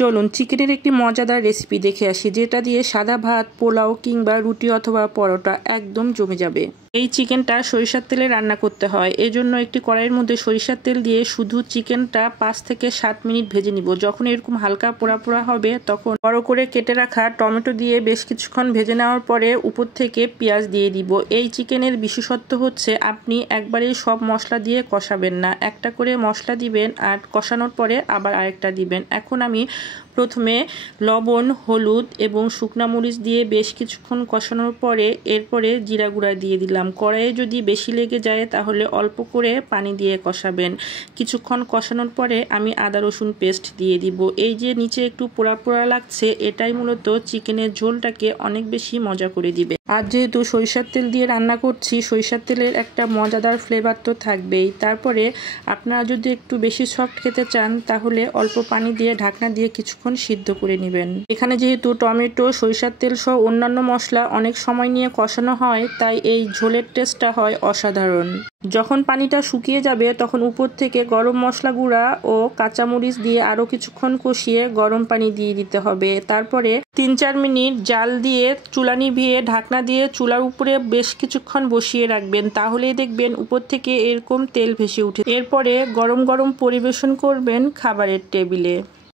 চলুন চিকেনের একটি মজাদার রেসিপি দেখে আসি, যেটা দিয়ে সাদা ভাত, পোলাও কিংবা রুটি অথবা পরোটা একদম জমে যাবে। এই চিকেনটা সরিষার তেলে রান্না করতে হয়। এজন্য একটি কড়াইয়ের মধ্যে সরিষার তেল দিয়ে শুধু চিকেনটা 5 থেকে 7 মিনিট ভেজে নিব। যখন এরকম হালকা পোড়া পোড়া হবে তখন বড় করে কেটে রাখা টমেটো দিয়ে বেশ কিছুক্ষণ ভেজে নেওয়ার পরে উপর থেকে পেঁয়াজ দিয়ে দিব। এই চিকেনের বিশেষত্ব হচ্ছে আপনি একবারেই সব মশলা দিয়ে কষাবেন না, একটা করে মশলা দিবেন আর কষানোর পরে আবার আরেকটা দিবেন। এখন আমি প্রথমে লবণ, হলুদ এবং শুকনা মরিচ দিয়ে বেশ কিছুক্ষণ কষানোর পরে এরপরে জিরা গুঁড়া দিয়ে দিলাম। কড়াইয়ে যদি বেশি লেগে যায় তাহলে অল্প করে পানি দিয়ে কষাবেন। কিছুক্ষণ কষানোর পরে আমি আদা রসুন পেস্ট দিয়ে দিব। এই যে নিচে একটু পোড়া পোড়া লাগছে, এটাই মূলত চিকেনের ঝোলটাকে অনেক বেশি মজা করে দিবে। আর যেহেতু সরিষার তেল দিয়ে রান্না করছি, সরিষার তেলের একটা মজাদার ফ্লেভার তো থাকবেই। তারপরে আপনারা যদি একটু বেশি সফট খেতে চান তাহলে অল্প পানি দিয়ে ঢাকনা দিয়ে কিছুক্ষণ সিদ্ধ করে নেবেন। এখানে যেহেতু টমেটো, সরিষার তেল সহ অন্যান্য মশলা অনেক সময় নিয়ে কষানো হয়, তাই এই ঝোলের টেস্টটা হয় অসাধারণ। যখন পানিটা শুকিয়ে যাবে তখন উপর থেকে গরম মশলা গুঁড়া ও কাঁচামরিচ দিয়ে আরও কিছুক্ষণ কষিয়ে গরম পানি দিয়ে দিতে হবে। তারপরে 3-4 মিনিট জাল দিয়ে চুলা নিভিয়ে ঢাকনা দিয়ে চুলার উপরে বেশ কিছুক্ষণ বসিয়ে রাখবেন। তাহলেই দেখবেন উপর থেকে এরকম তেল ভেসে উঠে। এরপরে গরম গরম পরিবেশন করবেন খাবারের টেবিলে।